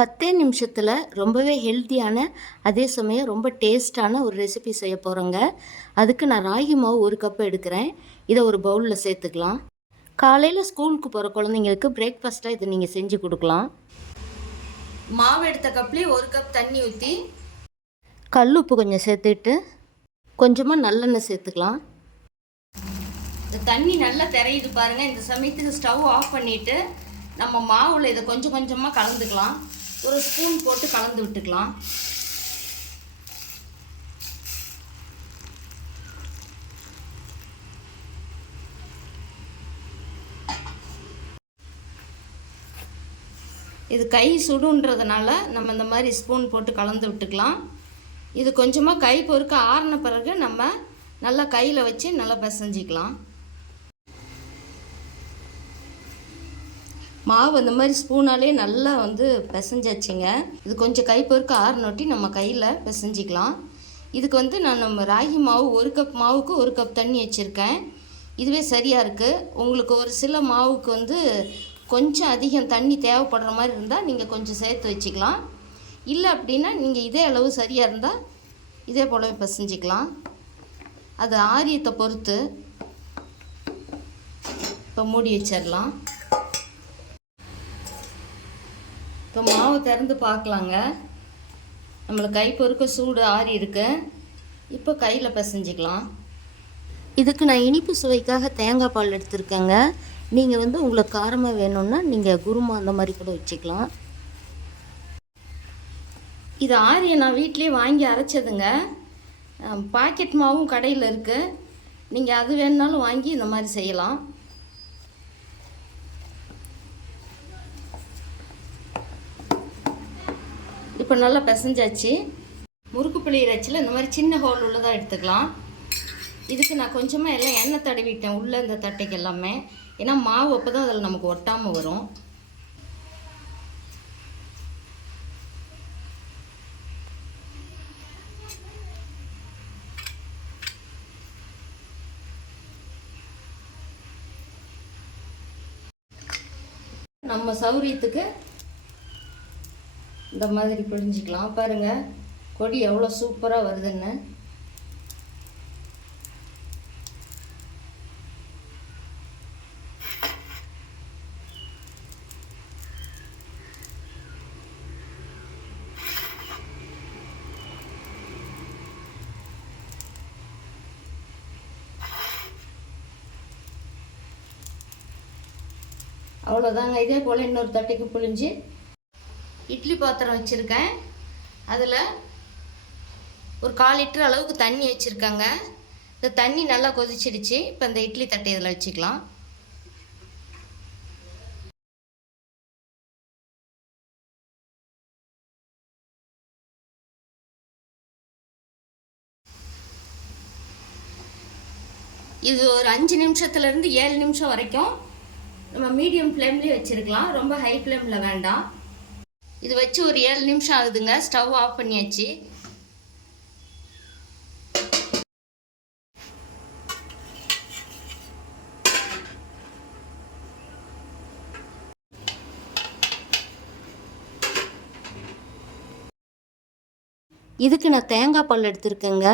10 நிமிஷத்தில் ரொம்பவே ஹெல்த்தியான அதே சமயம் ரொம்ப டேஸ்ட்டான ஒரு ரெசிபி செய்ய போகிறோங்க. அதுக்கு நான் ராகி மாவு 1 கப் எடுக்கிறேன். இதை ஒரு பவுலில் சேர்த்துக்கலாம். காலையில் ஸ்கூலுக்கு போகிற குழந்தைங்களுக்கு பிரேக்ஃபாஸ்ட்டாக இதை நீங்கள் செஞ்சு கொடுக்கலாம். மாவு எடுத்த கப்லேயே 1 கப் தண்ணி ஊற்றி கல் உப்பு கொஞ்சம் சேர்த்துட்டு கொஞ்சமாக நல்லெண்ணெய் சேர்த்துக்கலாம். இந்த தண்ணி நல்லா திரையுது பாருங்கள். இந்த சமயத்துக்கு ஸ்டவ் ஆஃப் பண்ணிவிட்டு நம்ம மாவில் இதை கொஞ்சம் கொஞ்சமாக கலந்துக்கலாம். ஒரு ஸ்பூன் போட்டு கலந்து விட்டுக்கலாம். இது கை சுடுன்றதுனால நம்ம இந்த மாதிரி ஸ்பூன் போட்டு கலந்து விட்டுக்கலாம். இது கொஞ்சமாக கை பொறுக்க ஆறின பிறகு நம்ம நல்லா கையில் வச்சு நல்லா பிசைஞ்சிக்கலாம். மாவு அந்த மாதிரி ஸ்பூனாலே நல்லா பிசைஞ்சாச்சுங்க. இது கொஞ்சம் கை பொறுக்க ஆறுனொட்டி நம்ம கையில் பிசைஞ்சிக்கலாம். இதுக்கு நம்ம ராகி மாவு 1 கப் மாவுக்கு 1 கப் தண்ணி வச்சுருக்கேன். இதுவே சரியாக இருக்குது. உங்களுக்கு ஒரு சில மாவுக்கு கொஞ்சம் அதிகம் தண்ணி தேவைப்படுற மாதிரி இருந்தால் நீங்கள் கொஞ்சம் சேர்த்து வச்சுக்கலாம். இல்லை அப்படின்னா நீங்கள் இதே அளவு சரியாக இருந்தால் இதே போலவே பிசைஞ்சிக்கலாம். அது ஆரியத்தை பொறுத்து. இப்போ மூடி வச்சிடலாம். இப்போ மாவு திறந்து பார்க்கலாங்க. நம்மளுக்கு கை பொறுக்க சூடு ஆறி இருக்கு. இப்போ கையில் பிசைஞ்சிக்கலாம். இதுக்கு நான் இனிப்பு சுவைக்காக தேங்காய் பால் எடுத்துருக்கேங்க. நீங்கள் உங்களுக்கு காரமாக வேணும்னா நீங்கள் குருமா அந்த மாதிரி கூட வச்சுக்கலாம். இது ஆரியை நான் வீட்டிலே வாங்கி அரைச்சதுங்க. பாக்கெட் மாவும் கடையில் இருக்குது. நீங்கள் அது வேணுனாலும் வாங்கி இந்த மாதிரி செய்யலாம். இப்போ நல்லா பிசைஞ்சாச்சு. முறுக்கு பிழியிற அச்சில் இந்த மாதிரி சின்ன ஹோல் உள்ளதாக எடுத்துக்கலாம். இதுக்கு நான் கொஞ்சமாக எல்லாம் எண்ணெய் தடவிட்டேன் உள்ளே இந்த தட்டைக்கு எல்லாமே. ஏன்னா மாவு அப்போ தான் அதில் நமக்கு ஒட்டாமல் வரும். நம்ம சௌரியத்துக்கு இந்த மாதிரி பிழிஞ்சிக்கலாம். பாருங்கள் கொடி எவ்வளோ சூப்பராக வருதுன்னு. அவ்வளோதாங்க. இதே போல் இன்னொரு தட்டைக்கு புழிஞ்சு இட்லி பாத்திரம் வச்சுருக்கேன். அதில் ஒரு 1/4 லிட்டர் அளவுக்கு தண்ணி வச்சுருக்காங்க. இந்த தண்ணி நல்லா கொதிச்சிடுச்சு. இப்போ இந்த இட்லி தட்டை இதில் வச்சுக்கலாம். இது ஒரு 5 நிமிஷத்துலேருந்து 7 நிமிஷம் வரைக்கும் நம்ம மீடியம் ஃப்ளேம்லேயே வச்சுருக்கலாம். ரொம்ப ஹை ஃப்ளேமில் வேண்டாம். இது வச்சு ஒரு 7 நிமிஷம் ஆகுதுங்க. ஸ்டவ் ஆஃப் பண்ணியாச்சு. இதுக்கு நான் தேங்காய் பால் எடுத்திருக்கேங்க.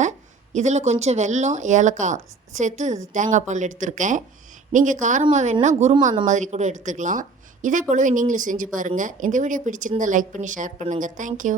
இதில் கொஞ்சம் வெல்லம் ஏலக்காய் சேர்த்து தேங்காய் பால் எடுத்திருக்கேன். நீங்கள் காரமாக வேணுன்னா குருமா அந்த மாதிரி கூட எடுத்துக்கலாம். இதே போலவே நீங்களும் செஞ்சு பாருங்கள். இந்த வீடியோ பிடிச்சிருந்தால் லைக் பண்ணி ஷேர் பண்ணுங்கள். தேங்க்யூ.